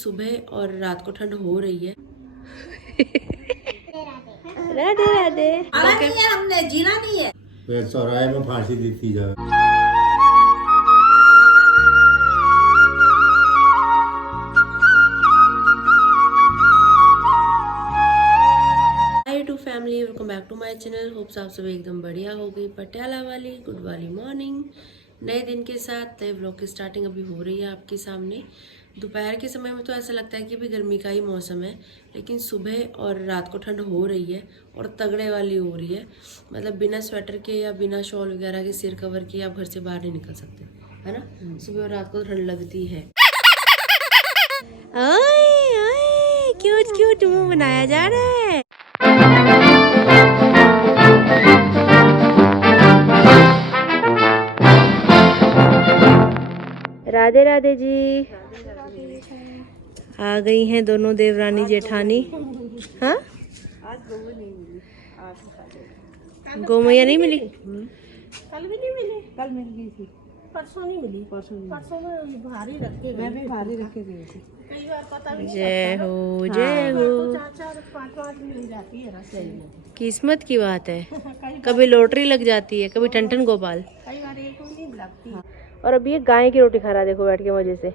सुबह और रात को ठंड हो रही है। राधे राधे। आना नहीं है, हमने जीना नहीं है। फिर चौराहे में फांसी दी थी जा। Hi to family, welcome back to my channel. Hopes आप सब एकदम बढ़िया हो गई। पटियाला वाली गुड वाली मॉर्निंग, नए दिन के साथ नए व्लॉग की स्टार्टिंग अभी हो रही है आपके सामने। दोपहर के समय में तो ऐसा लगता है कि अभी गर्मी का ही मौसम है, लेकिन सुबह और रात को ठंड हो रही है और तगड़े वाली हो रही है। मतलब बिना स्वेटर के या बिना शॉल वगैरह के, सिर कवर के आप घर से बाहर नहीं निकल सकते, है ना। सुबह और रात को ठंड लगती है। ओए ओए, क्यूट क्यूट मुंह बनाया जा रहा है। राधे राधे जी। आ गई हैं दोनों देवरानी जेठानी। हाँ, गोमैया नहीं मिली। कल भी नहीं मिली। कल मिल गई थी, परसों नहीं मिली। परसों में भारी रख के, मैं भी भारी रख के गई थी। कई बार पता भी जय हो जय हो। तो 4-4 5-5 मिल जाती है ना, सही में किस्मत की बात है। कभी लॉटरी लग जाती है, कभी टंटन गोपाल। कई बार एक भी नहीं लगती। और अभी ये गाय की रोटी खा रहा है, देखो बैठ के मजे से।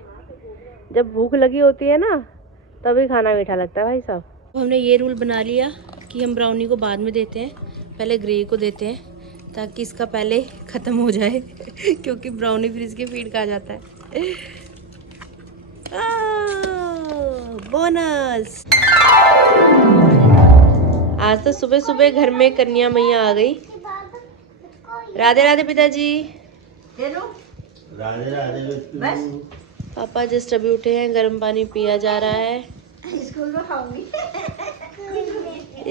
जब भूख लगी होती है ना, तभी खाना मीठा लगता है भाई साहब। तो हमने ये रूल बना लिया कि हम ब्राउनी को बाद में देते हैं, पहले ग्रे को देते हैं, ताकि इसका पहले ख़त्म हो जाए क्योंकि ब्राउनी फिर इसके फीड का आ जाता है। बोनस। आज तो सुबह सुबह घर में कन्या मैया आ गई। राधे राधे पिताजी। राधे राधे। पापा जस्ट अभी उठे हैं, गर्म पानी पिया जा रहा है। स्कूल में खाऊंगी।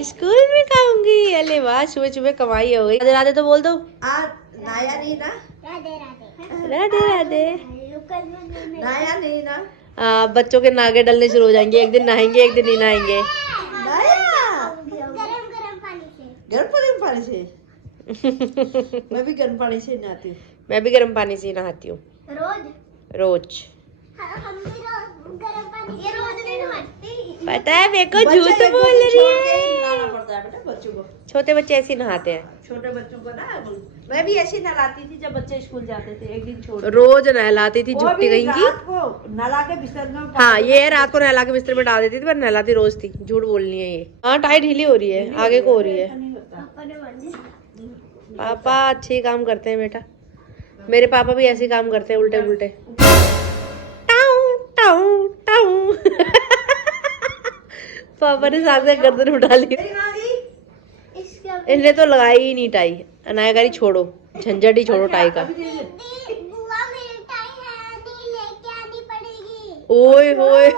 स्कूल में खाऊंगी। अरे वाह, सुबह सुबह कमाई हो गई। राधे राधे तो बोल दो। नाया नहीं ना। राधे राधे। नाया नहीं ना। बच्चों के नागे डलने शुरू हो जाएंगे। एक दिन नहाएंगे, एक दिन नहीं नहाएंगे। गर्म पानी से मैं भी गर्म पानी से नहाती हूँ। मैं भी गर्म पानी से ही नहाती हूँ रोज। हम भी गरम पानी ये रोज नहीं नहाती। पता है मेरे को, झूठ बोल रही है। नहाना पड़ता है बेटा बच्चों को। छोटे बच्चे ऐसे ही नहाते हैं। छोटे बच्चों को ना, मैं भी ऐसे नहलाती थी जब बच्चे स्कूल जाते थे। एक दिन छोड़ रोज नहलाती थी, झुट्टी गई की। रात को नहला के बिस्तर में। हाँ, ये रात को नहला के बिस्तर में डाल देती थी, पर नहलाती रोज थी। झूठ बोलनी है ये। हाँ, टाइट ढीली हो रही है, आगे को हो रही है। पापा अच्छे काम करते हैं बेटा। मेरे पापा भी ऐसे काम करते हैं, उल्टे उल्टे। Tau tau tau. पापा ने सामने गर्दन उठा ली। इसने तो लगाई ही नहीं टाई। अनायाकारी छोड़ो, झंझट ही छोड़ो टाई का। बुआ मेरी टाई है नहीं लेके आनी पड़ेगी। ओए होए।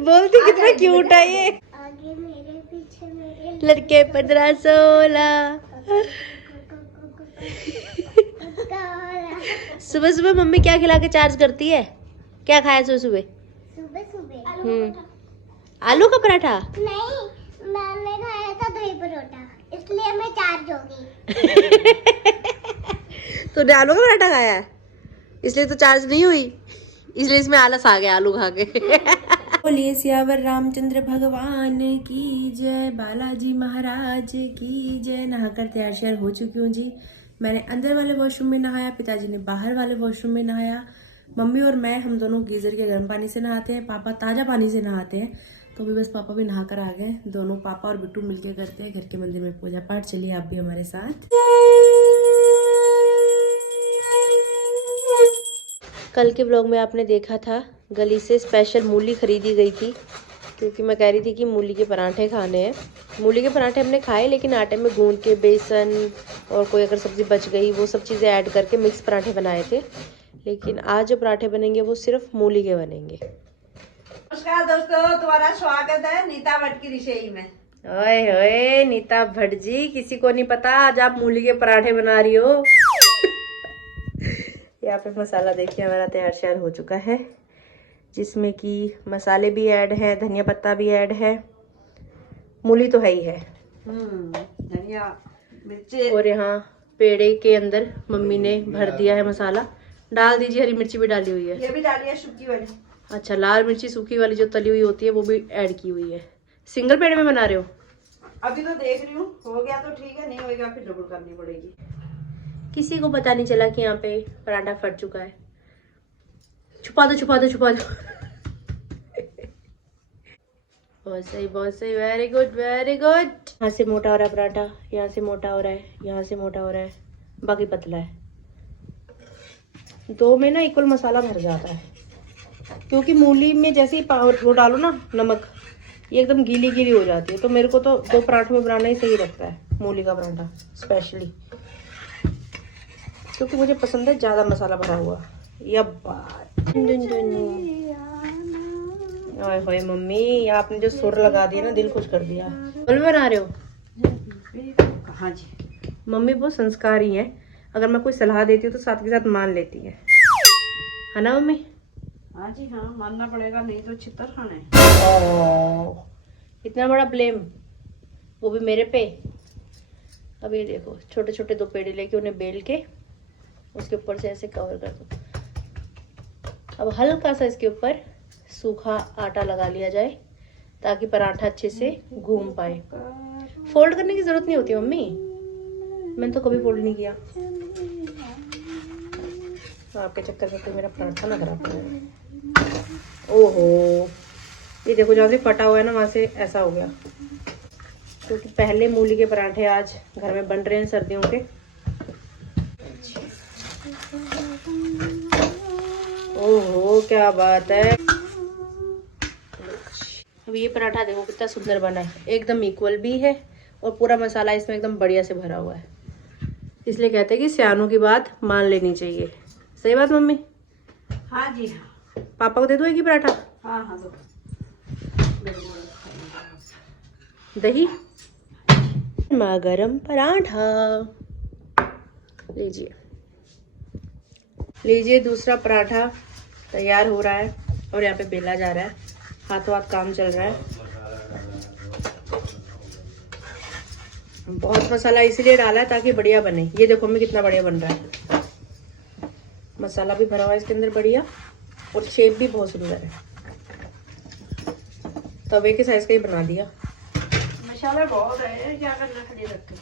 बोलती कितना क्यूट है ये। आगे मेरे पीछे मेरे लड़के 15-16। सुबह सुबह मम्मी क्या खिला के चार्ज करती है? क्या खाया सुबह सुबह? सुबह सुबह आलू का पराठा। नहीं, मैंने खाया था दही परोठा, इसलिए मैं चार्ज हो गई। तूने आलू का पराठा खाया है, इसलिए तो चार्ज नहीं हुई। इसलिए इसमें आलस आ गया आलू खा के। बोलिए सियावर रामचंद्र भगवान की जय, बालाजी महाराज की जय। नहाकर तैयार श्यार हो चुकी हूँ जी। मैंने अंदर वाले वॉशरूम में नहाया, पिताजी ने बाहर वाले वॉशरूम में नहाया। मम्मी और मैं, हम दोनों गीजर के गर्म पानी से नहाते हैं। पापा ताज़ा पानी से नहाते हैं। तो अभी बस पापा भी नहा कर आ गए। दोनों पापा और बिट्टू मिलके करते हैं घर के मंदिर में पूजा पाठ। चलिए आप भी हमारे साथ। कल के ब्लॉग में आपने देखा था, गली से स्पेशल मूली खरीदी गई थी, क्योंकि मैं कह रही थी कि मूली के पराठे खाने हैं। मूली के पराठे हमने खाए, लेकिन आटे में गूंद के बेसन और कोई अगर सब्ज़ी बच गई वो सब चीज़ें ऐड करके मिक्स पराठे बनाए थे। लेकिन आज जो पराठे बनेंगे वो सिर्फ मूली के बनेंगे। नमस्कार दोस्तों, तुम्हारा स्वागत है नीता भट्ट की रसोई में। ओए होए नीता भट्ट जी, किसी को नहीं पता आज आप मूली के पराठे बना रही हो। यहाँ पे मसाला देखिए हमारा तैयार श्यार हो चुका है, जिसमें कि मसाले भी ऐड है, धनिया पत्ता भी ऐड है, मूली तो है ही है, धनिया मिर्ची। और यहाँ पेड़े के अंदर मम्मी ने भर दिया है मसाला। डाल दीजिए, हरी मिर्ची भी डाली हुई है। ये भी डालिए सूखी वाली। अच्छा, लाल मिर्ची सूखी वाली जो तली हुई होती है वो भी ऐड की हुई है। सिंगल पेड़े में बना रहे हो? अभी तो देख रही हूँ, हो गया तो ठीक है, नहीं होगा फिर डबल करनी पड़ेगी। किसी को पता नहीं चला कि यहाँ पे पराठा फट चुका है। छुपा दो छुपा दो छुपा दो। बहुत सही बहुत सही, वेरी गुड वेरी गुड। यहाँ से मोटा हो रहा है पराठा, यहाँ से मोटा हो रहा है, यहाँ से मोटा हो रहा है, बाकी पतला है। दो में ना इक्वल मसाला भर जाता है, क्योंकि मूली में जैसे ही वो डालो ना नमक, ये एकदम गीली गीली हो जाती है। तो मेरे को तो 2 पराठों में बनाना ही सही लगता है, मूली का पराठा स्पेशली, क्योंकि मुझे पसंद है ज़्यादा मसाला भरा हुआ। या बात ओए होए मम्मी, आपने जो सुर लगा दिया ना, दिल खुश कर दिया। बोल बना रहे हो? हाँ जी, मम्मी बहुत संस्कारी है, अगर मैं कोई सलाह देती हूँ तो साथ के साथ मान लेती है ना मम्मी? हाँ जी, हाँ मानना पड़ेगा, नहीं तो छितर खाने। इतना बड़ा ब्लेम, वो भी मेरे पे। अब ये देखो, छोटे छोटे 2 पेड़े लेके उन्हें बेल के उसके ऊपर से ऐसे कवर कर दो। अब हल्का सा इसके ऊपर सूखा आटा लगा लिया जाए ताकि पराठा अच्छे से घूम पाए। फोल्ड करने की जरूरत नहीं होती मम्मी, मैंने तो कभी फोल्ड नहीं किया। आपके चक्कर में कोई मेरा पराठा ना खराब करे। ओहो, ये देखो जहाँ से फटा हुआ है ना, वहाँ से ऐसा हो गया, क्योंकि पहले मूली के पराठे आज घर में बन रहे हैं सर्दियों के। ओहो क्या बात है। अब ये पराठा देखो कितना सुंदर बना है, एकदम इक्वल भी है और पूरा मसाला इसमें एकदम बढ़िया से भरा हुआ है। इसलिए कहते हैं कि सियानों की बात मान लेनी चाहिए। सही बात मम्मी? हाँ जी हाँ। पापा को दे दो एक ही पराठा? हाँ हाँ दो। दही गरम पराठा लीजिए लीजिए। दूसरा पराठा तैयार हो रहा है और यहाँ पे बेला जा रहा है, हाथों हाथ काम चल रहा है। बहुत मसाला इसीलिए डाला है ताकि बढ़िया बने। ये देखो मम्मी कितना बढ़िया बन रहा है, मसाला भी भरा हुआ है इसके अंदर बढ़िया, और शेप भी बहुत सुंदर है। तवे के साइज का ही बना दिया। मसाला बहुत है, क्या करना, खड़ी रख के।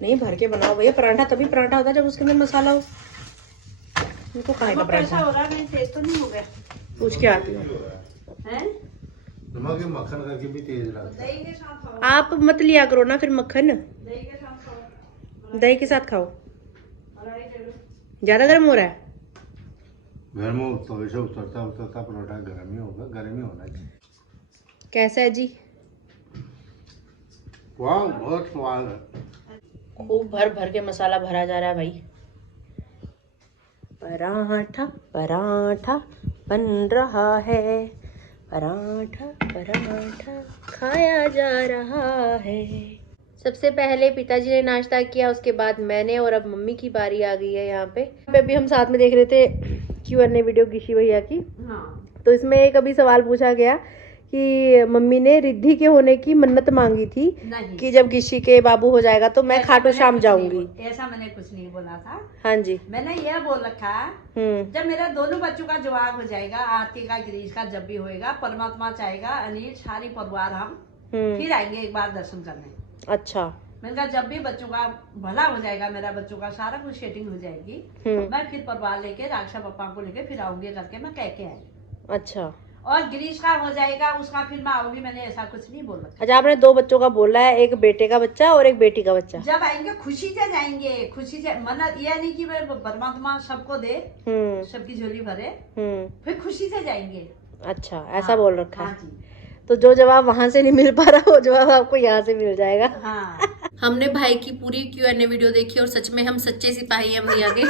नहीं, भर के बनाओ भैया, पराठा तभी पराठा होता है जब उसके अंदर मसाला हो। इनको खाएगा कैसा पराठा? हो रहा है, तेज तो नहीं हो गया? पूछ के आती हूँ। हैं? नमक या मक्खन करके भी तेज लगता है। दही के साथ खाओ, आप मत लिया करो ना फिर मक्खन, दही के साथ खाओ। दही के साथ खाओ। मलाई दे दो। ज्यादा गर्म हो रहा है? घर में तवे से उतरता उतरता परोठा गर्म ही होगा, गर्म ही होना चाहिए। कैसा है जी? वाह, बहुत स्वाद है। खूब भर भर के मसाला भरा जा रहा है भाई। पराठा पराठा बन रहा है, पराठा पराठा खाया जा रहा है। सबसे पहले पिताजी ने नाश्ता किया, उसके बाद मैंने, और अब मम्मी की बारी आ गई है। यहाँ पे भी हम साथ में देख रहे थे Q&A वीडियो गिशी भैया की। हाँ। तो इसमें एक अभी सवाल पूछा गया कि मम्मी ने रिद्धि के होने की मन्नत मांगी थी नहीं, कि जब गिशी के बाबू हो जाएगा तो मैं खाटू श्याम जाऊंगी। ऐसा मैंने कुछ नहीं बोला था। हाँ जी। मैंने यह बोल रखा, जब मेरा दोनों बच्चों का जवाब हो जाएगा, आरती का गिरीश का जब भी होएगा, परमात्मा चाहेगा, अनिल सारी परिवार हम फिर आएंगे एक बार दर्शन करने। अच्छा। मैंने कहा जब भी बच्चों का भला हो जाएगा, मेरा बच्चों का सारा कुछ सेटिंग हो जाएगी, मैं फिर परिवार लेके राक्षा पप्पा को लेके फिर आऊंगी करके मैं कह के आई। अच्छा। और गिरीश का हो जाएगा, उसका फिर मैं आऊंगी, मैंने ऐसा कुछ नहीं बोला। अच्छा, आपने 2 बच्चों का बोला है, एक बेटे का बच्चा और एक बेटी का बच्चा। जब आएंगे खुशी से जाएंगे, खुशी से, मन यह नहीं कि मैं परमात्मा सबको दे, सबकी झोली भरे, फिर खुशी से जाएंगे। अच्छा, ऐसा बोल रखा है। हाँ जी। तो जो जवाब वहां से नहीं मिल पा रहा वो जवाब आपको यहाँ से मिल जाएगा। हाँ। हमने भाई की पूरी Q&A वीडियो देखी और सच में हम सच्चे सिपाही हैं भैया के।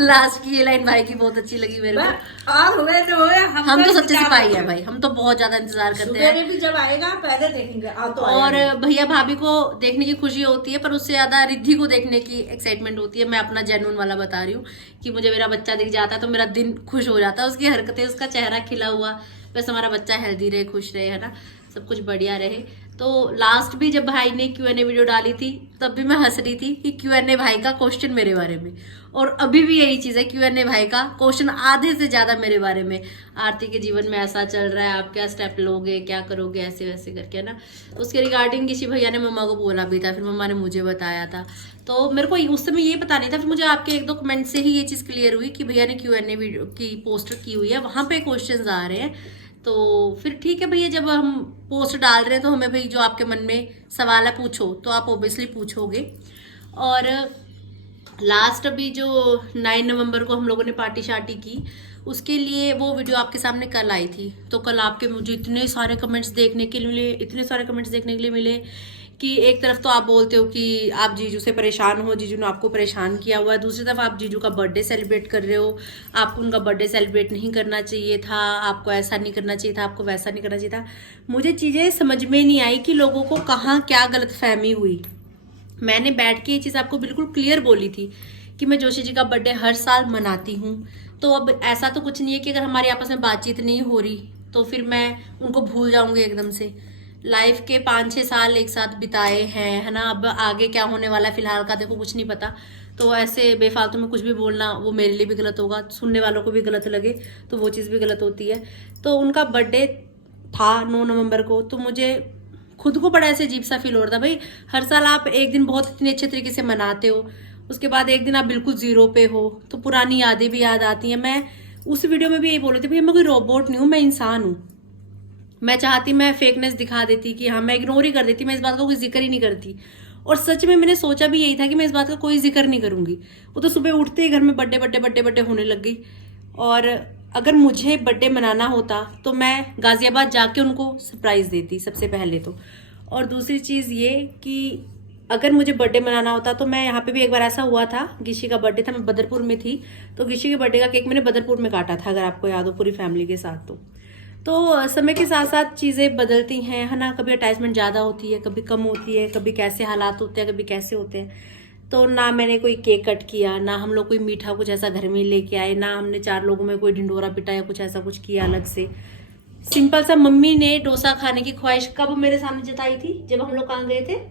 लास्ट की ये लाइन भाई की बहुत अच्छी लगी मेरे को। और हुए तो हुए, हम तो सच्चे सिपाही हैं भाई, हम तो बहुत ज्यादा इंतजार करते हैं। भी जब आएगा पहले देखेंगे। और भैया भाभी को देखने की खुशी होती है, पर उससे ज्यादा रिद्धि को देखने की एक्साइटमेंट होती है। मैं अपना जेन्युइन वाला बता रही हूँ कि मुझे मेरा बच्चा दिख जाता है तो मेरा दिन खुश हो जाता है। उसकी हरकतें, उसका चेहरा खिला हुआ, बस हमारा बच्चा हेल्दी रहे, खुश रहे, है ना, सब कुछ बढ़िया रहे। तो लास्ट भी जब भाई ने Q&A वीडियो डाली थी तब भी मैं हंस रही थी कि Q&A भाई का क्वेश्चन मेरे बारे में, और अभी भी यही चीज़ है, Q&A भाई का क्वेश्चन आधे से ज़्यादा मेरे बारे में। आरती के जीवन में ऐसा चल रहा है, आप क्या स्टेप लोगे, क्या करोगे, ऐसे वैसे करके, है ना। उसके रिगार्डिंग किसी भैया ने मम्मा को बोला भी था, फिर मम्मा ने मुझे बताया था। तो मेरे को उस समय ये पता नहीं था, फिर मुझे आपके एक दो कमेंट से ही ये चीज़ क्लियर हुई कि भैया ने Q&A वीडियो की पोस्ट की हुई है, वहाँ पे क्वेश्चंस आ रहे हैं। तो फिर ठीक है भैया, जब हम पोस्ट डाल रहे हैं तो हमें भाई जो आपके मन में सवाल है पूछो, तो आप ओबियसली पूछोगे। और लास्ट अभी जो 9 नवंबर को हम लोगों ने पार्टी शार्टी की, उसके लिए वो वीडियो आपके सामने कल आई थी। तो कल आपके मुझे इतने सारे कमेंट्स देखने के लिए मिले कि एक तरफ तो आप बोलते हो कि आप जीजू से परेशान हो, जीजू ने आपको परेशान किया हुआ है, दूसरी तरफ आप जीजू का बर्थडे सेलिब्रेट कर रहे हो, आपको उनका बर्थडे सेलिब्रेट नहीं करना चाहिए था, आपको ऐसा नहीं करना चाहिए था, आपको वैसा नहीं करना चाहिए था। मुझे चीज़ें समझ में नहीं आई कि लोगों को कहाँ क्या गलतफहमी हुई। मैंने बैठ के ये चीज़ आपको बिल्कुल क्लियर बोली थी कि मैं जोशी जी का बर्थडे हर साल मनाती हूँ। तो अब ऐसा तो कुछ नहीं है कि अगर हमारी आपस में बातचीत नहीं हो रही तो फिर मैं उनको भूल जाऊंगी एकदम से। लाइफ के 5-6 साल एक साथ बिताए हैं, है ना। अब आगे क्या होने वाला है फिलहाल का देखो कुछ नहीं पता, तो ऐसे बेफालतू में कुछ भी बोलना वो मेरे लिए भी गलत होगा, सुनने वालों को भी गलत लगे तो वो चीज़ भी गलत होती है। तो उनका बर्थडे था 9 नवंबर को, तो मुझे खुद को बड़ा ऐसे अजीब सा फील हो रहा था। भाई हर साल आप एक दिन बहुत इतने अच्छे तरीके से मनाते हो, उसके बाद एक दिन आप बिल्कुल जीरो पे हो, तो पुरानी यादें भी याद आती हैं। मैं उस वीडियो में भी यही बोल रही थी, भैया मैं कोई रोबोट नहीं हूँ, मैं इंसान हूँ। मैं चाहती मैं फेकनेस दिखा देती कि हाँ, मैं इग्नोर ही कर देती, मैं इस बात का कोई जिक्र ही नहीं करती। और सच में मैंने सोचा भी यही था कि मैं इस बात का कोई जिक्र नहीं करूंगी। वो तो सुबह उठते ही घर में बर्थडे होने लग गई। और अगर मुझे बर्थडे मनाना होता तो मैं गाजियाबाद जाके उनको सरप्राइज देती सबसे पहले तो। और दूसरी चीज़ ये कि अगर मुझे बर्थडे मनाना होता तो मैं यहाँ पे भी एक बार ऐसा हुआ था, गिशी का बर्थडे था, मैं बदरपुर में थी, तो गिशी के बर्थडे का केक मैंने बदरपुर में काटा था, अगर आपको याद हो, पूरी फैमिली के साथ। तो समय के साथ साथ चीज़ें बदलती हैं, है ना। कभी अटैचमेंट ज़्यादा होती है, कभी कम होती है, कभी कैसे हालात होते हैं, कभी कैसे होते हैं। तो ना मैंने कोई केक कट किया, ना हम लोग कोई मीठा कुछ ऐसा घर में लेके आए, ना हमने 4 लोगों में कोई ढिंडोरा पिटाया, कुछ ऐसा कुछ किया अलग से। सिंपल सा मम्मी ने डोसा खाने की ख्वाहिश कब मेरे सामने जताई थी, जब हम लोग कहाँ गए थे,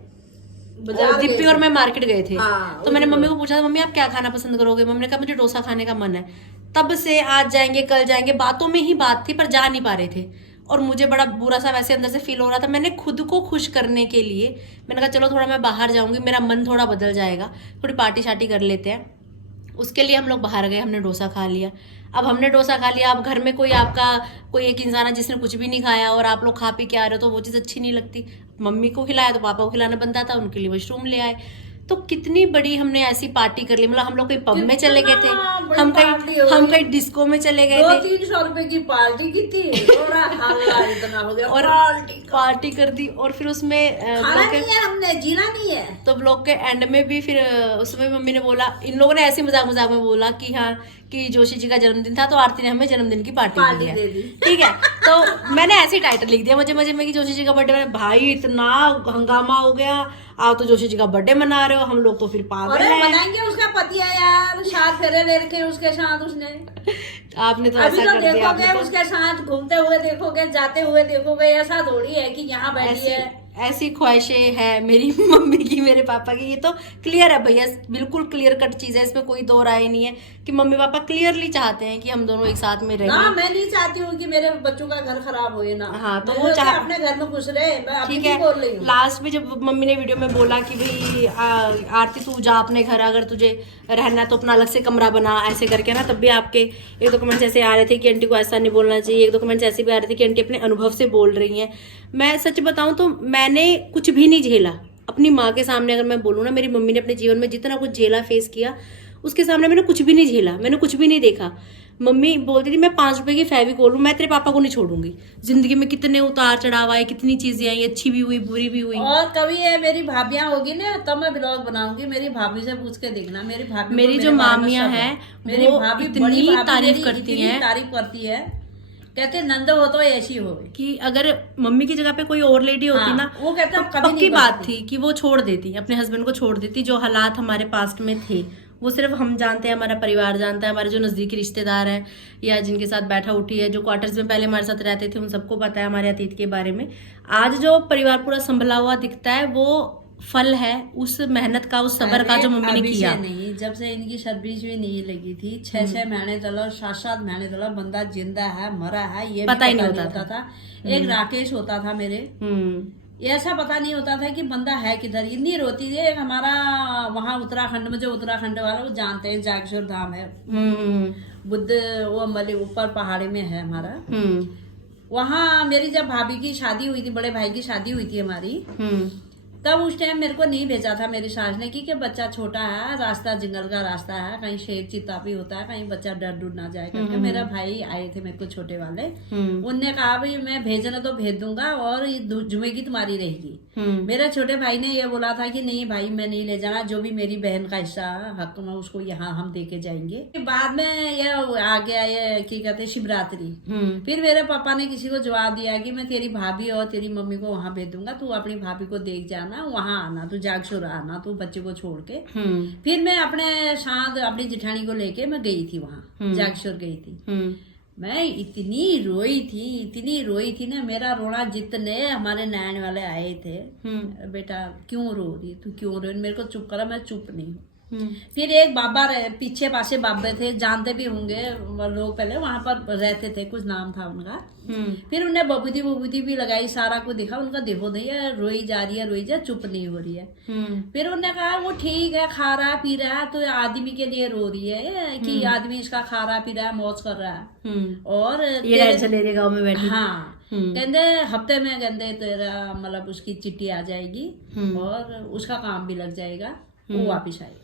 दीप्ति और मैं मार्केट गए थे। तो मैंने मम्मी को पूछा था, मम्मी आप क्या खाना पसंद करोगे। मम्मी ने कहा मुझे डोसा खाने का मन है। तब से आज जाएंगे कल जाएंगे बातों में ही बात थी, पर जा नहीं पा रहे थे। और मुझे बड़ा बुरा सा वैसे अंदर से फील हो रहा था। मैंने खुद को खुश करने के लिए मैंने कहा चलो थोड़ा मैं बाहर जाऊंगी, मेरा मन थोड़ा बदल जाएगा, थोड़ी पार्टी शार्टी कर लेते हैं। उसके लिए हम लोग बाहर गए, हमने डोसा खा लिया। अब हमने डोसा खा लिया, अब घर में कोई आपका कोई एक इंसान है जिसने कुछ भी नहीं खाया और आप लोग खा पी के आ रहे हो, तो वो चीज़ अच्छी नहीं लगती। मम्मी को खिलाया तो पापा को खिलाना बनता था, उनके लिए मशरूम ले आए। तो कितनी बड़ी हमने ऐसी पार्टी कर ली, मतलब हम लोग कहीं पब में चले गए थे, हम कहीं डिस्को में चले गए थे, 200-300 रुपए की पार्टी की थी, थोड़ा हल्ला इतना हो गया, और पार्टी कर दी। और फिर उसमें खाना नहीं है, हमने जीना नहीं है। तो ब्लॉग के एंड में भी फिर उसमें मम्मी ने बोला, इन लोगों ने ऐसे मजाक में बोला कि हाँ कि जोशी जी का जन्मदिन था तो आरती ने हमें जन्मदिन की पार्टी दी है, ठीक है। तो मैंने ऐसे ही टाइटल लिख दिया मजे में कि जोशी जी का बर्थडे। भाई इतना हंगामा हो गया, आप तो जोशी जी का बर्थडे मना रहे हो, हम लोग तो फिर पागल हैं। मनाएंगे, उसका पति है यार, 7 फेरे ले रखे उसके साथ उसने। आपने तो अभी ऐसा तो कर दिया, देखोगे उसके साथ घूमते हुए देखोगे, जाते हुए देखोगे, ऐसा थोड़ी है कि यहाँ बैठी है। ऐसी ख्वाहिशें हैं मेरी मम्मी की, मेरे पापा की। ये तो क्लियर है भैया, बिल्कुल क्लियर कट चीज है, इसमें कोई दो राय नहीं है कि मम्मी पापा क्लियरली चाहते हैं कि हम दोनों एक साथ में रहें। ना मैं नहीं चाहती हूँ कि मेरे बच्चों का घर खराब हो ना। हाँ, तो वो अपने घर में खुश रहे, मैं अभी ठीक है। बोल रही हूँ। लास्ट में जब मम्मी ने वीडियो में बोला कि भाई आरती तू जा अपने घर, अगर तुझे रहना है तो अपना अलग से कमरा बना, ऐसे करके ना, तब भी आपके एक दो कमेंट्स ऐसे आ रहे थे कि आंटी को ऐसा नहीं बोलना चाहिए। एक दो कमेंट्स ऐसे भी आ रहे थे कि आंटी अपने अनुभव से बोल रही हैं। मैं सच बताऊं तो मैंने कुछ भी नहीं झेला अपनी माँ के सामने। अगर मैं बोलूँ ना, मेरी मम्मी ने अपने जीवन में जितना कुछ झेला, फेस किया, उसके सामने मैंने कुछ भी नहीं झेला, मैंने कुछ भी नहीं देखा। मम्मी बोलती थी मैं 5 रुपए की फेविकोल हूँ, मैं तेरे पापा को नहीं छोड़ूंगी। जिंदगी में कितने उतार चढ़ाव आए, कितनी चीजें आई, अच्छी भी हुई बुरी भी हुई। और कभी ये मेरी भाभियां होगी ना तब मैं ब्लॉग बनाऊंगी, मेरी भाभी से पूछ के देखना। मेरी भाभी, मेरी जो मामियां हैं मेरी वो भाभी इतनी तारीफ करती हैं, तारीफ करती है, कहते नंद हो तो ऐसी हो कि अगर मम्मी की जगह पे कोई और लेडी होती ना, वो कहते तो पक्की बात थी कि वो छोड़ देती, अपने हस्बैंड को छोड़ देती। जो हालात हमारे पास्ट में थे वो सिर्फ हम जानते हैं, हमारा परिवार जानता है, हमारे जो नज़दीकी रिश्तेदार हैं या जिनके साथ बैठा उठी है, जो क्वार्टर्स में पहले हमारे साथ रहते थे, उन सबको पता है हमारे अतीत के बारे में। आज जो परिवार पूरा संभला हुआ दिखता है वो फल है उस मेहनत का, उस सब्र का जो मम्मी ने अभी किया। से नहीं, जब से इनकी सर्विस भी नहीं लगी थी, 6-6 महीने तक 7-7 महीने तक बंदा जिंदा है मरा है ये पता ही भी नहीं होता था। एक राकेश होता था मेरे, ऐसा पता नहीं होता था कि बंदा है किधर। इतनी रोती थी। एक हमारा वहाँ उत्तराखंड में, जो उत्तराखंड वाला वो जानते हैं, जागेश्वर धाम है, बुद्ध वो मले ऊपर पहाड़ी में है हमारा। वहाँ मेरी जब भाभी की शादी हुई थी, बड़े भाई की शादी हुई थी हमारी, तब उस टाइम मेरे को नहीं भेजा था मेरी सास ने कि बच्चा छोटा है, रास्ता जंगल का रास्ता है, कहीं शेर चीता भी होता है, कहीं बच्चा डर डूर ना जाए करके। मेरा भाई आए थे मेरे को छोटे वाले, उनने कहा भाई मैं भेजना तो भेज दूंगा और जुमे की तुम्हारी रहेगी। मेरे छोटे भाई ने ये बोला था कि नहीं भाई मैं नहीं ले जाना, जो भी मेरी बहन का हिस्सा हक में उसको यहाँ हम दे के जाएंगे। बाद में ये आ गया ये क्या कहते शिवरात्रि, फिर मेरे पापा ने किसी को जवाब दिया कि मैं तेरी भाभी और तेरी मम्मी को वहाँ भेज दूंगा, तू अपनी भाभी को देख जाना, वहाँ आना, तू जागशुर आना, तू बच्चे को छोड़ के। फिर मैं अपने साथ अपनी जिठानी को लेके मैं गई थी वहाँ, जागशुर गई थी। मैं इतनी रोई थी ना, मेरा रोना जितने हमारे नैन वाले आए थे, बेटा क्यों रो रही, तू क्यों रो रही, मेरे को चुप करा, मैं चुप नहीं हूँ। फिर एक बाबा पीछे पासे बाबे थे, जानते भी होंगे लोग, पहले वहां पर रहते थे, कुछ नाम था उनका। फिर उन्हें बबूदी भी लगाई, सारा को देखा, उनका देखो नहीं है, रोई जा रही है, चुप नहीं हो रही है। फिर उन्होंने कहा वो ठीक है, खा रहा पी रहा है, तो आदमी के लिए रो रही है कि आदमी इसका खा रहा पी रहा है, मौज कर रहा है, और ये गाँव में बैठी। हाँ, कहते हफ्ते में कहते तेरा मतलब उसकी चिट्ठी आ जाएगी और उसका काम भी लग जाएगा, वो वापिस आएगा।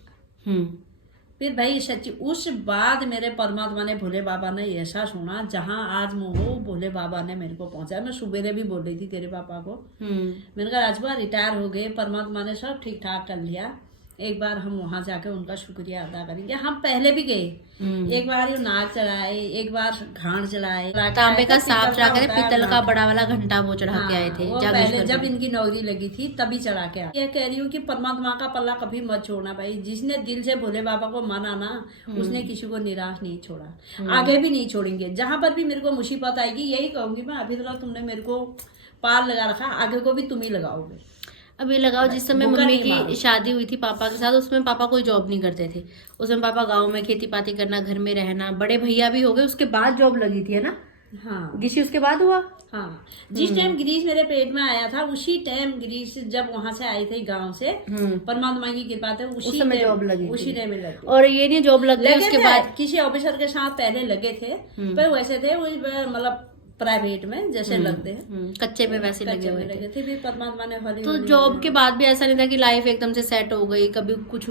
फिर भाई सच्ची उस बाद मेरे परमात्मा ने, भोले बाबा ने ऐसा सुना, जहां आज वो भोले बाबा ने मेरे को पहुंचाया। मैं सुबेरे भी बोल रही थी तेरे पापा को, मैंने कहा राजबा रिटायर हो गए, परमात्मा ने सब ठीक ठाक कर लिया, एक बार हम वहां जाके उनका शुक्रिया अदा करेंगे। हम पहले भी गए, एक बार ये नाग चढ़ाए, एक बार घाट चढ़ाए, तांबे का सांप चढ़ा कर, पीतल का बड़ा वाला घंटा वो चढ़ा के आए थे। पहले जब इनकी नौकरी लगी थी तभी चढ़ा के आए। ये कह रही हूँ कि परमात्मा का पल्ला कभी मत छोड़ना भाई, जिसने दिल से भोले बाबा को माना ना, उसने किसी को निराश नहीं छोड़ा, आगे भी नहीं छोड़ेंगे। जहां पर भी मेरे को मुसीबत आएगी यही कहूंगी मैं, अभी तक तुमने मेरे को पार लगा रखा, आगे को भी तुम ही लगाओगे। अब ये लगाओ, जिस समय मम्मी की शादी हुई थी पापा के साथ, उसमें पापा कोई जॉब नहीं करते थे, उसमें पापा गांव में खेती पाती करना, घर में रहना, बड़े भैया भी हो गए, उसके बाद जॉब लगी थी, है ना? हाँ, गिशी उसके बाद हुआ। हाँ, जिस टाइम गिरीश मेरे पेट में आया था, उसी टाइम गिरीश जब वहां से आए थे गांव से, परमात्मा की कृपा से उसी समय जॉब लगी, उसी टाइम में लगी। और ये नहीं जॉब लग गई उसके बाद, किसी ऑफिसर के साथ पहले लगे थे, पर वैसे थे मतलब प्राइवेट में जैसे लगते हैं, कच्चे में वैसे लगे हुए थे। फिर परमात्मा ने तो जॉब के बाद भी ऐसा नहीं था कि लाइफ एकदम से सेट हो गई, कभी कुछ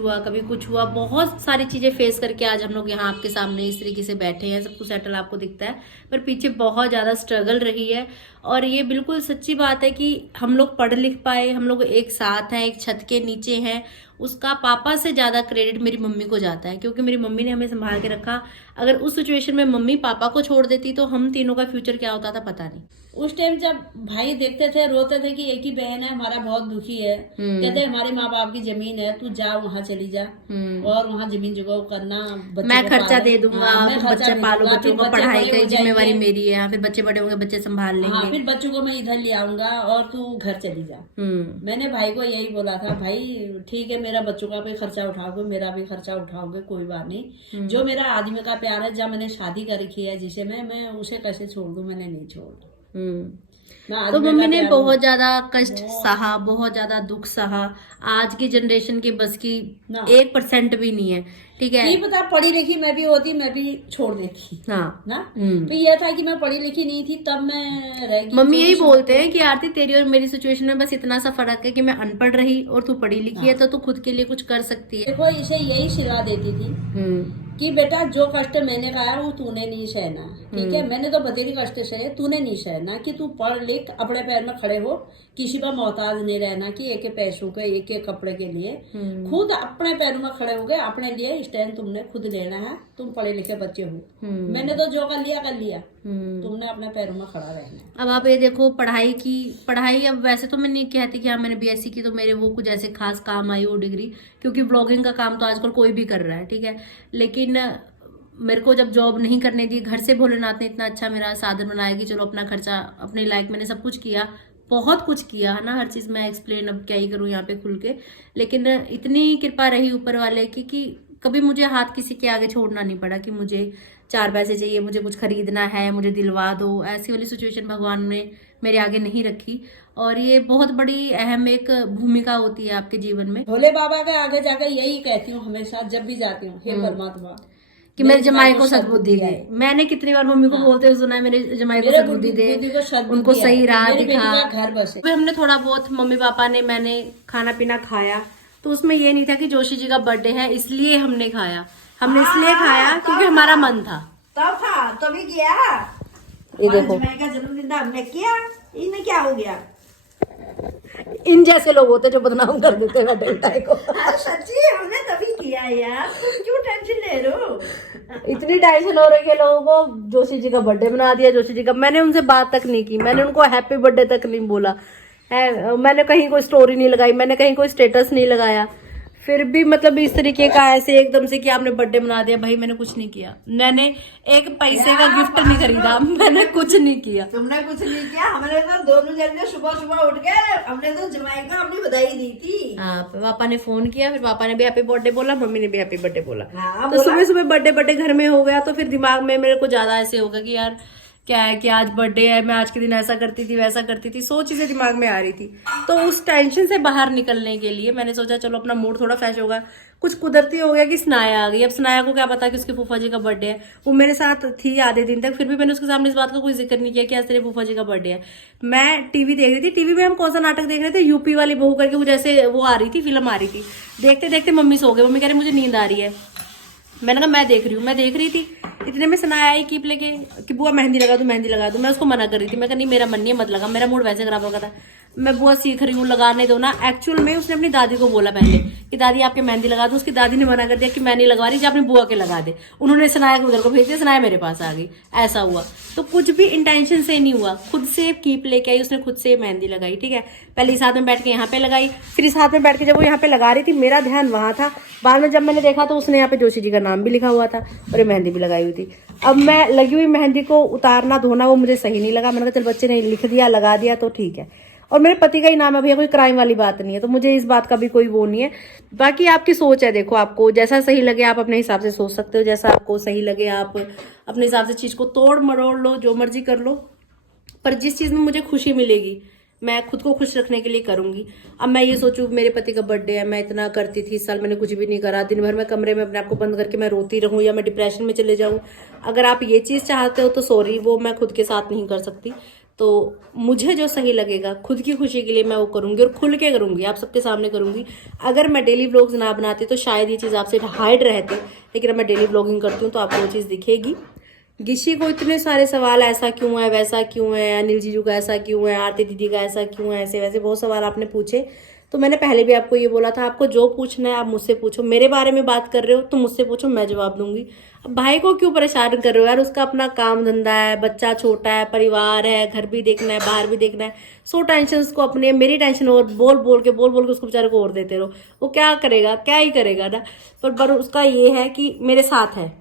हुआ, बहुत सारी चीजें फेस करके आज हम लोग यहाँ आपके सामने इस तरीके से बैठे हैं, सब कुछ सेटल आपको दिखता है, पर पीछे बहुत ज्यादा स्ट्रगल रही है। और ये बिल्कुल सच्ची बात है कि हम लोग पढ़ लिख पाए, हम लोग एक साथ हैं, एक छत के नीचे हैं, उसका पापा से ज्यादा क्रेडिट मेरी मम्मी को जाता है, क्योंकि मेरी मम्मी ने हमें संभाल के रखा। अगर उस सिचुएशन में मम्मी पापा को छोड़ देती तो हम तीनों का फ्यूचर क्या होता था पता नहीं। उस टाइम जब भाई देखते थे, रोते थे कि एक ही बहन है, हमारा बहुत दुखी है, कहते हमारे माँ बाप की जमीन है, तू जा वहाँ चली जा और वहाँ जमीन जगह करना, मैं खर्चा दे दूंगा, बच्चे पालो, बच्चों को पढ़ाई की जिम्मेवारी मेरी है, फिर बच्चे बड़े होंगे, बच्चे संभाल लेंगे, फिर बच्चों को मैं इधर ले आऊंगा और तू घर चली जा। मैंने भाई को यही बोला था, भाई ठीक है मेरा बच्चों का भी खर्चा उठाओगे, मेरा भी खर्चा उठाओगे, कोई बात नहीं, जो मेरा आदमी का प्यार है, जब मैंने शादी कर रखी है जिसे मैं उसे कैसे छोड़ दूं, मैंने नहीं छोड़ा। तो मम्मी ने बहुत ज्यादा कष्ट सहा, बहुत ज्यादा दुख सहा, आज की जनरेशन की बस की 1% भी नहीं है, ठीक है? नहीं पता, पढ़ी लिखी मैं भी होती, मैं भी छोड़ देती। हाँ ना, तो ये था कि मैं पढ़ी लिखी नहीं थी, तब मैं रह गई। मम्मी यही बोलते हैं कि आरती तेरी और मेरी सिचुएशन में बस इतना सा फर्क है कि मैं अनपढ़ रही और तू पढ़ी लिखी है, तो तू खुद के लिए कुछ कर सकती है। देखो इसे यही सलाह देती थी कि बेटा जो कष्ट मैंने खाया वो तूने नहीं सहना, ठीक है? मैंने तो बतेरी कष्ट सहे, तूने नहीं सहना, कि तू पढ़ लिख, अपने पैर में खड़े हो, किसी पर मोहताज नहीं रहना कि एक पैसों के, एक कपड़े के लिए, खुद अपने पैरों में खड़े हो गए, अपने लिए स्टैंड तुमने खुद लेना है, तुम पढ़े लिखे बच्चे हो, मैंने तो जो कर लिया, तुमने अपने पैरों में खड़ा रहना है। अब आप ये देखो पढ़ाई अब वैसे तो मैं नहीं कहती कि हाँ मैंने बीएससी की तो मेरे वो कुछ ऐसे खास काम आई वो डिग्री, क्योंकि ब्लॉगिंग का काम तो आजकल कोई भी कर रहा है, ठीक है। लेकिन मेरे को जब जॉब नहीं करने दी, घर से भोलेनाथ ने इतना अच्छा मेरा साधन बनाया कि चलो अपना खर्चा अपने लायक मैंने सब कुछ किया, बहुत कुछ किया है ना, हर चीज़ मैं एक्सप्लेन अब क्या ही करूँ यहाँ पे खुल के। लेकिन इतनी कृपा रही ऊपर वाले की कि कभी मुझे हाथ किसी के आगे छोड़ना नहीं पड़ा कि मुझे 4 पैसे चाहिए, मुझे कुछ खरीदना है, मुझे दिलवा दो, ऐसी वाली सिचुएशन भगवान ने मेरे आगे नहीं रखी। और ये बहुत बड़ी अहम एक भूमिका होती है आपके जीवन में भोले बाबा के आगे जाकर यही कहती हूँ हमेशा जब भी जाती हूँ, हे परमात्मा कि मेरे जमाई को सद्बुद्धि दे। मैंने कितनी बार मम्मी को बोलते हुए सुना है मेरे जमाई को सद्बुद्धि दे, उनको सही राह दिखा। घर बसे। फिर हमने थोड़ा बहुत मम्मी पापा ने मैंने खाना पीना खाया, तो उसमें ये नहीं था कि जोशी जी का बर्थडे है इसलिए हमने खाया, हमने इसलिए खाया क्योंकि हमारा मन था। तब था तभी किया, ये देखो जमाई का जन्मदिन हमने किया, इनमें क्या हो गया। इन जैसे लोग होते जो बदनाम कर देते हैं बेटे को। सच्ची हमने तभी किया यार, तुम क्यों टेंशन ले रहे हो। इतनी टेंशन हो रही है लोगों को, जोशी जी का बर्थडे बना दिया, जोशी जी का। मैंने उनसे बात तक नहीं की, मैंने उनको हैप्पी बर्थडे तक नहीं बोला है, मैंने कहीं कोई स्टोरी नहीं लगाई, मैंने कहीं कोई स्टेटस नहीं लगाया। फिर भी मतलब इस तरीके का ऐसे एकदम से कि आपने बर्थडे बना दिया, भाई मैंने कुछ नहीं किया, मैंने एक पैसे का गिफ्ट नहीं खरीदा, मैंने कुछ नहीं किया। तुमने कुछ नहीं किया, हमने तो दोनों जने सुबह सुबह उठ के हमने तो जमाई का अपनी बधाई दी थी। हाँ, पापा ने फोन किया, फिर पापा ने भी हैप्पी बर्थडे बोला, मम्मी ने भी हैप्पी बर्थडे बोला। हाँ, तो सुबह सुबह बर्थडे घर में हो गया, तो फिर दिमाग में मेरे को ज्यादा ऐसे होगा कि यार क्या है कि आज बर्थडे है, मैं आज के दिन ऐसा करती थी वैसा करती थी, 100 चीजें दिमाग में आ रही थी। तो उस टेंशन से बाहर निकलने के लिए मैंने सोचा चलो अपना मूड थोड़ा फ्रेश होगा। कुछ कुदरती हो गया कि स्नाया आ गई। अब स्नाया को क्या पता कि उसके फूफा जी का बर्थडे है, वो मेरे साथ थी आधे दिन तक, फिर भी मैंने उसके सामने इस बात का कोई जिक्र नहीं किया कि आज तेरे फूफा जी का बर्थडे है। मैं टीवी देख रही थी, टीवी में हम कौन सा नाटक देख रहे थे, यूपी वाली बहू करके वो जैसे वो आ रही थी, फिल्म आ रही थी। देखते देखते मम्मी सो गए, मम्मी कह रही मुझे नींद आ रही है। मैंने कहा मैं देख रही थी। इतने में सनाया आई कीप लेके कि बुआ मेहंदी लगा दूं। मैं उसको मना कर रही थी, मैं कहा नहीं मेरा मन नहीं है, मत लगा, मेरा मूड वैसे खराब हो गया था। मैं बुआ सीख रही हूँ, लगाने दो ना। एक्चुअल में उसने अपनी दादी को बोला पहले कि दादी आपके मेहंदी लगा दो, उसकी दादी ने मना कर दिया कि मैं नहीं लगवा रही, अपनी बुआ के लगा दे। उन्होंने सनाया को उधर को भेज दिया, सनाया मेरे पास आ गई, ऐसा हुआ। तो कुछ भी इंटेंशन से नहीं हुआ, खुद से कीप लेके आई, उसने खुद से मेहंदी लगाई, ठीक है। पहले इस हाथ में बैठ के यहाँ पे लगाई, फिर इस हाथ में बैठ के जब वो यहाँ पे लगा रही थी मेरा ध्यान वहां था। बाद में जब मैंने देखा तो उसने यहाँ पे जोशी जी का नाम भी लिखा हुआ था और ये मेहंदी भी लगाई हुई थी। अब मैं लगी हुई मेहंदी को उतारना धोना वो मुझे सही नहीं लगा। मैंने कहा चल बच्चे ने लिख दिया लगा दिया तो ठीक है, और मेरे पति का ही नाम है भैया, कोई क्राइम वाली बात नहीं है, तो मुझे इस बात का भी कोई वो नहीं है। बाकी आपकी सोच है, देखो आपको जैसा सही लगे आप अपने हिसाब से सोच सकते हो, जैसा आपको सही लगे आप अपने हिसाब से चीज को तोड़ मरोड़ लो, जो मर्जी कर लो। पर जिस चीज में मुझे खुशी मिलेगी मैं खुद को खुश रखने के लिए करूंगी। अब मैं ये सोचूं मेरे पति का बर्थडे है, मैं इतना करती थी, इस साल मैंने कुछ भी नहीं करा, दिन भर मैं कमरे में अपने आप को बंद करके मैं रोती रहूं या मैं डिप्रेशन में चले जाऊं। अगर आप ये चीज चाहते हो तो सॉरी, वो मैं खुद के साथ नहीं कर सकती। तो मुझे जो सही लगेगा खुद की खुशी के लिए मैं वो करूंगी, और खुल के करूंगी, आप सबके सामने करूंगी। अगर मैं डेली व्लॉग्स ना बनाती तो शायद ये चीज़ आपसे हाइड रहती, लेकिन अब मैं डेली व्लॉगिंग करती हूँ तो आपको वो चीज़ दिखेगी। गिशी को इतने सारे सवाल, ऐसा क्यों है, वैसा क्यों है, अनिल जीजू का ऐसा क्यों है, आरती दीदी का ऐसा क्यों है, ऐसे वैसे बहुत सवाल आपने पूछे। तो मैंने पहले भी आपको ये बोला था, आपको जो पूछना है आप मुझसे पूछो, मेरे बारे में बात कर रहे हो तो मुझसे पूछो, मैं जवाब दूंगी। अब भाई को क्यों परेशान कर रहे हो यार, उसका अपना काम धंधा है, बच्चा छोटा है, परिवार है, घर भी देखना है, बाहर भी देखना है, 100 टेंशन उसको अपनी है, मेरी टेंशन और बोल बोल के उसको बेचारे को और देते रहो, वो क्या करेगा, क्या ही करेगा ना। पर उसका ये है कि मेरे साथ है,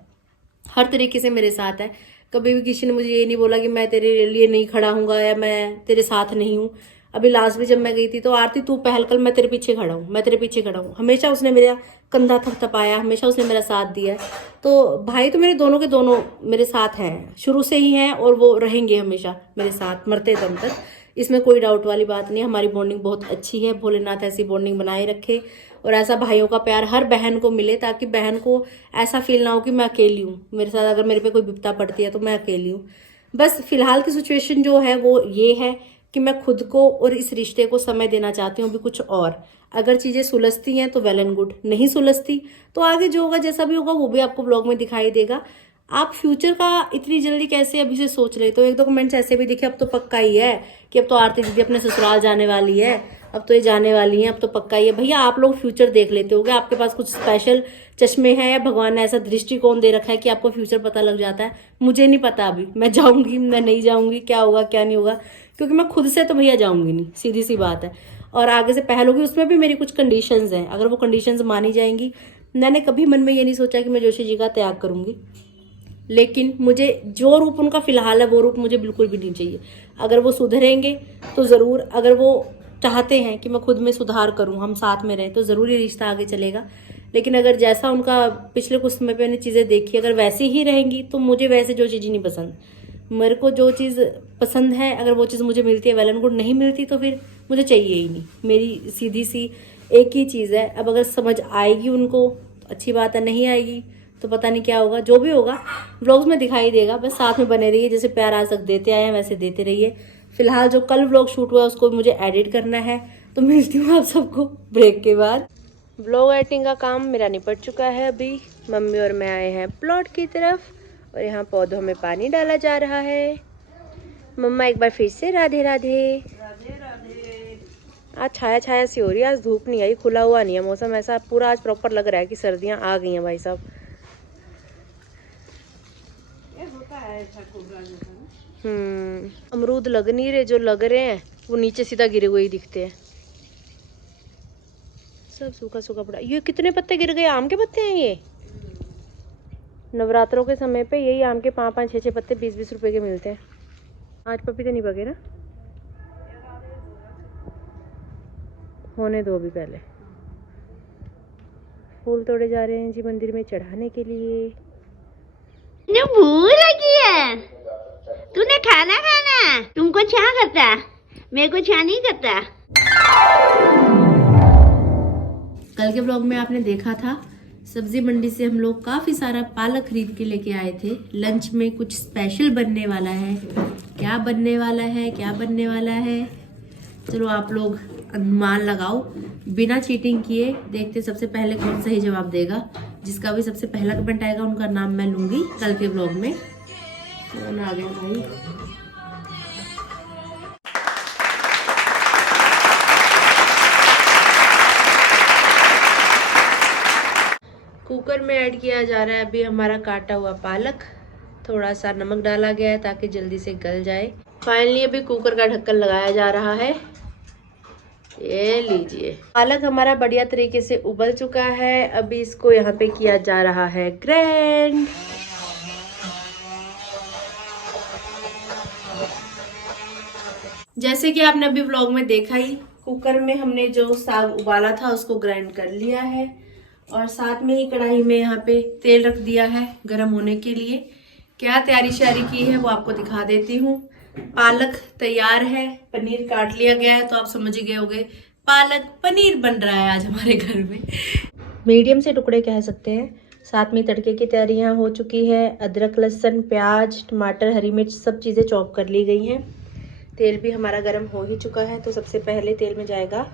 हर तरीके से मेरे साथ है। कभी भी किसी ने मुझे ये नहीं बोला कि मैं तेरे लिए नहीं खड़ा हूँगा या मैं तेरे साथ नहीं हूँ। अभी लास्ट भी जब मैं गई थी तो आरती तू पहल कर, मैं तेरे पीछे खड़ा हूँ, मैं तेरे पीछे खड़ा हूँ। हमेशा उसने मेरा कंधा थपथपाया, हमेशा उसने मेरा साथ दिया है। तो भाई तो मेरे दोनों के दोनों मेरे साथ हैं, शुरू से ही हैं, और वो रहेंगे हमेशा मेरे साथ मरते दम तक, इसमें कोई डाउट वाली बात नहीं है। हमारी बॉन्डिंग बहुत अच्छी है, भोलेनाथ ऐसी बॉन्डिंग बनाए रखे, और ऐसा भाइयों का प्यार हर बहन को मिले, ताकि बहन को ऐसा फील ना हो कि मैं अकेली हूँ, मेरे साथ अगर मेरे पे कोई विपदा पड़ती है तो मैं अकेली हूँ। बस फिलहाल की सिचुएशन जो है वो ये है कि मैं खुद को और इस रिश्ते को समय देना चाहती हूँ अभी कुछ और। अगर चीज़ें सुलझती हैं तो वेल एंड गुड, नहीं सुलझती तो आगे जो होगा जैसा भी होगा वो भी आपको ब्लॉग में दिखाई देगा। आप फ्यूचर का इतनी जल्दी कैसे अभी से सोच रहे, तो 1-2 कमेंट्स ऐसे भी दिखे, अब तो पक्का ही है कि अब तो आरती दीदी अपने ससुराल जाने वाली है, अब तो ये जाने वाली हैं, अब तो पक्का ही है। भैया आप लोग फ्यूचर देख लेते होगे, आपके पास कुछ स्पेशल चश्मे हैं या भगवान ने ऐसा दृष्टिकोण दे रखा है कि आपको फ्यूचर पता लग जाता है। मुझे नहीं पता अभी मैं जाऊंगी मैं नहीं जाऊंगी, क्या होगा क्या नहीं होगा, क्योंकि मैं खुद से तो भैया जाऊंगी नहीं, सीधी सी बात है। और आगे से पहल होगी, उसमें भी मेरी कुछ कंडीशंस हैं, अगर वो कंडीशंस मानी जाएंगी। मैंने कभी मन में ये नहीं सोचा कि मैं जोशी जी का त्याग करूंगी, लेकिन मुझे जो रूप उनका फिलहाल है वो रूप मुझे बिल्कुल भी नहीं चाहिए। अगर वो सुधरेंगे तो ज़रूर, अगर वो चाहते हैं कि मैं खुद में सुधार करूं, हम साथ में रहें, तो ज़रूर ये रिश्ता आगे चलेगा। लेकिन अगर जैसा उनका पिछले कुछ समय पे मैंने चीज़ें देखी, अगर वैसी ही रहेंगी तो मुझे वैसे जो चीज़ नहीं पसंद। मेरे को जो चीज़ पसंद है, अगर वो चीज़ मुझे मिलती है, वेल एंड गुड, नहीं मिलती तो फिर मुझे चाहिए ही नहीं। मेरी सीधी सी एक ही चीज़ है। अब अगर समझ आएगी उनको तो अच्छी बात है, नहीं आएगी तो पता नहीं क्या होगा। जो भी होगा व्लॉग्स में दिखाई देगा, बस साथ में बने रहिए। जैसे प्यार आज तक देते आए हैं वैसे देते रहिए। फिलहाल जो कल व्लॉग शूट हुआ है उसको मुझे एडिट करना है, तो मिलती हूँ आप सबको ब्रेक के बाद। व्लॉग एडिटिंग का काम मेरा निपट चुका है। अभी मम्मी और मैं आए हैं प्लॉट की तरफ, और यहाँ पौधों में पानी डाला जा रहा है। मम्मा एक बार फिर से राधे राधे। आज छाया छाया सी हो रही है, आज धूप नहीं आई, खुला हुआ नहीं है मौसम, ऐसा पूरा आज प्रॉपर लग रहा है कि सर्दियाँ आ गई हैं भाई साहब। अमरूद लग नहीं रहे, जो लग रहे हैं वो नीचे सीधा गिरे हुए ही दिखते हैं, सब सूखा सूखा पड़ा। ये कितने पत्ते गिर गए, आम के पत्ते हैं ये। नवरात्रों के समय पे यही आम के 5-5, 6-6 पत्ते 20-20 रुपए के मिलते हैं। आज पपीते नहीं पके ना, होने दो अभी पहले। फूल तोड़े जा रहे हैं जी मंदिर में चढ़ाने के लिए। भूख लगी है, तूने खाना खाना, तुमको क्या करता, मेरे को क्या नहीं करता। कल के ब्लॉग में आपने देखा था, सब्जी मंडी से हम लोग काफी सारा पालक खरीद के लेके आए थे। लंच में कुछ स्पेशल बनने वाला है, क्या बनने वाला है, क्या बनने वाला है, चलो आप लोग अनुमान लगाओ बिना चीटिंग किए। देखते सबसे पहले कौन सही जवाब देगा। जिसका भी सबसे पहला कमेंट आएगा उनका नाम मैं लूंगी कल के ब्लॉग में। कौन आ गया भाई? कुकर में ऐड किया जा रहा है अभी हमारा काटा हुआ पालक। थोड़ा सा नमक डाला गया है ताकि जल्दी से गल जाए। फाइनली अभी कुकर का ढक्कन लगाया जा रहा है। ये लीजिए, पालक हमारा बढ़िया तरीके से उबल चुका है। अभी इसको यहाँ पे किया जा रहा है ग्राइंड। जैसे कि आपने अभी व्लॉग में देखा ही, कुकर में हमने जो साग उबाला था उसको ग्राइंड कर लिया है, और साथ में ही कढ़ाई में यहाँ पे तेल रख दिया है गरम होने के लिए। क्या तैयारी श्यारी की है वो आपको दिखा देती हूँ। पालक तैयार है, पनीर काट लिया गया है, तो आप समझ ही गए होंगे पालक पनीर बन रहा है आज हमारे घर में। मीडियम से टुकड़े कह सकते हैं। साथ में तड़के की तैयारी यहाँ हो चुकी है। अदरक, लहसुन, प्याज, टमाटर, हरी मिर्च सब चीज़ें चॉप कर ली गई हैं। तेल भी हमारा गर्म हो ही चुका है, तो सबसे पहले तेल में जाएगा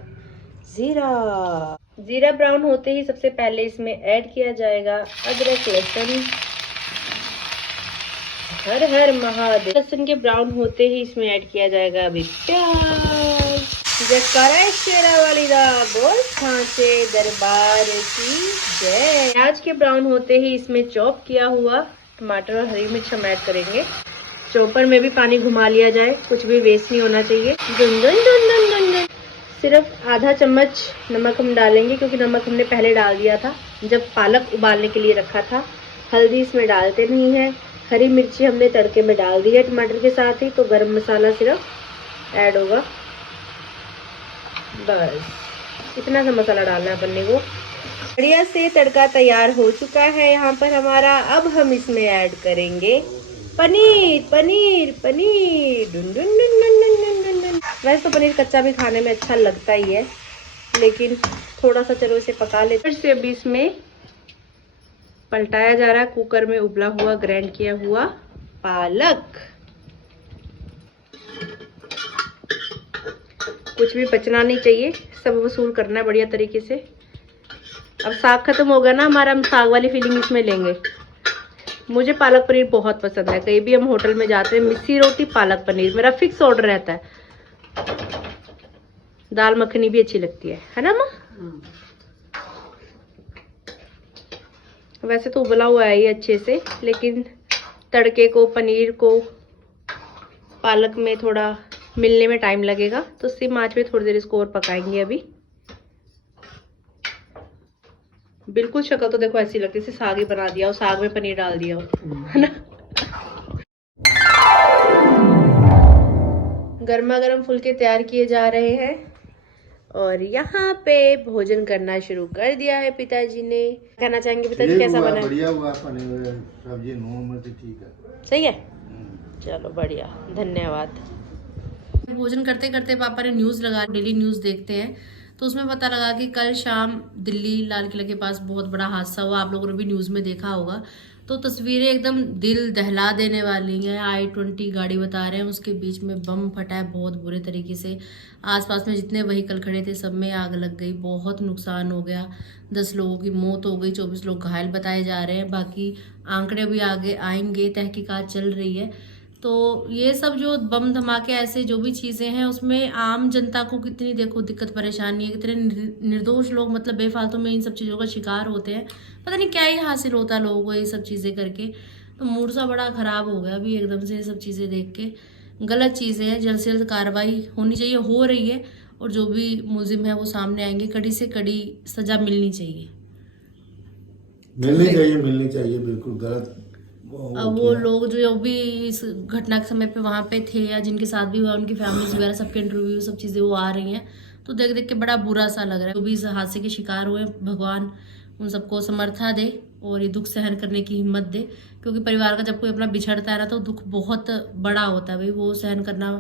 जीरा। जीरा ब्राउन होते ही सबसे पहले इसमें ऐड किया जाएगा अदरक, लहसुन। हर हर महादेव। लहसुन के ब्राउन होते ही इसमें ऐड किया जाएगा अभी प्याज। जयकारा शेरा वाली दा बोल सांचे दरबार की जय। प्याज के ब्राउन होते ही इसमें चॉप किया हुआ टमाटर और हरी मिर्च हम ऐड करेंगे। चॉपर में भी पानी घुमा लिया जाए, कुछ भी वेस्ट नहीं होना चाहिए। दुन दुन दुन दुन दुन दुन। सिर्फ आधा चम्मच नमक हम डालेंगे, क्योंकि नमक हमने पहले डाल दिया था जब पालक उबालने के लिए रखा था। हल्दी इसमें डालते नहीं है। हरी मिर्ची हमने तड़के में डाल दी है टमाटर के साथ ही, तो गरम मसाला सिर्फ ऐड होगा। बस इतना सा मसाला डालना है अपन को। बढ़िया से तड़का तैयार हो चुका है यहाँ पर हमारा। अब हम इसमें ऐड करेंगे पनीर। पनीर पनीर डुन डुन डुन डुन डुन डुन डुन डुन। वैसे तो पनीर कच्चा भी खाने में अच्छा लगता ही है, लेकिन थोड़ा सा चलो इसे पका लेते। फिर से अभी इसमें पलटाया जा रहा है कुकर में उबला हुआ ग्राइंड किया हुआ पालक। कुछ भी बचना नहीं चाहिए, सब वसूल करना है बढ़िया तरीके से। अब साग खत्म होगा ना हमारा, हम साग वाली फीलिंग इसमें लेंगे। मुझे पालक पनीर बहुत पसंद है। कहीं भी हम होटल में जाते हैं, मिस्सी रोटी पालक पनीर मेरा फिक्स ऑर्डर रहता है। दाल मखनी भी अच्छी लगती है ना माँ? वैसे तो उबला हुआ है ये अच्छे से, लेकिन तड़के को, पनीर को, पालक में थोड़ा मिलने में टाइम लगेगा, तो सिम आंच पे थोड़ी देर इसको और पकाएंगे अभी। बिल्कुल शक्ल तो देखो ऐसी लगती है जैसे साग ही बना दिया हो, साग में पनीर डाल दिया हो, है ना। गर्मा गर्म फुलके तैयार किए जा रहे हैं और यहाँ पे भोजन करना शुरू कर दिया है पिताजी ने। कहना चाहेंगे पिताजी कैसा बना है? बढ़िया हुआ, पनीर सब्जी नून में ठीक है। सही है, चलो बढ़िया, धन्यवाद। भोजन करते करते पापा ने न्यूज़ लगा, डेली न्यूज़ देखते हैं, तो उसमें पता लगा कि कल शाम दिल्ली लाल किला के पास बहुत बड़ा हादसा हुआ। आप लोगों ने भी न्यूज़ में देखा होगा। तो तस्वीरें एकदम दिल दहला देने वाली हैं। I-20 गाड़ी बता रहे हैं, उसके बीच में बम फटा है बहुत बुरे तरीके से। आसपास में जितने व्हीकल खड़े थे सब में आग लग गई, बहुत नुकसान हो गया। 10 लोगों की मौत हो गई, 24 लोग घायल बताए जा रहे हैं। बाकी आंकड़े भी आगे आएंगे, तहकीकात चल रही है। तो ये सब जो बम धमाके ऐसे जो भी चीज़ें हैं, उसमें आम जनता को कितनी देखो दिक्कत परेशानी है, कितने निर्दोष लोग मतलब बेफालतू में इन सब चीज़ों का शिकार होते हैं। पता नहीं क्या ही हासिल होता है लोगों को ये सब चीज़ें करके। तो मूड सा बड़ा ख़राब हो गया अभी एकदम से ये सब चीज़ें देख के। गलत चीज़ें हैं, जल्द से जल्द कार्रवाई होनी चाहिए, हो रही है, और जो भी मुलजिम है वो सामने आएंगे, कड़ी से कड़ी सज़ा मिलनी चाहिए। मिलनी चाहिए बिल्कुल। गलत अब वो लोग जो भी इस घटना के समय पे वहाँ पे थे या जिनके साथ भी हुआ, उनकी फैमिलीज वगैरह सबके इंटरव्यू सब चीज़ें वो आ रही हैं, तो देख देख के बड़ा बुरा सा लग रहा है। जो भी इस हादसे के शिकार हुए, भगवान उन सबको समर्था दे और ये दुख सहन करने की हिम्मत दे, क्योंकि परिवार का जब कोई अपना बिछड़ता है ना तो दुख बहुत बड़ा होता है भाई, वो सहन करना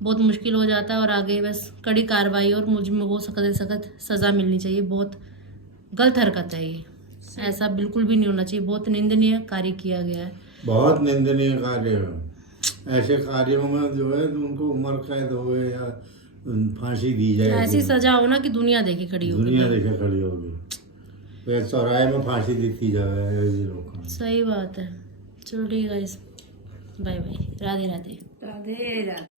बहुत मुश्किल हो जाता है। और आगे बस कड़ी कार्रवाई और मुझमें को सख्त सज़ा मिलनी चाहिए। बहुत गलत हरकत है ये, ऐसा बिल्कुल भी नहीं होना चाहिए। बहुत निंदनीय कार्य किया गया है, बहुत निंदनीय कार्य है। ऐसे कार्यों में जो है उनको उम्र कैद हो या फांसी दी जाए, ऐसी सजा हो ना कि दुनिया देखे खड़ी होगी। दुनिया देखे खड़ी होगी, फिर चौराहे में फांसी दी जाए ऐसे लोगों। सही बात है। चलो ठीक है, बाय बाय, राधे राधे। राधे राधे।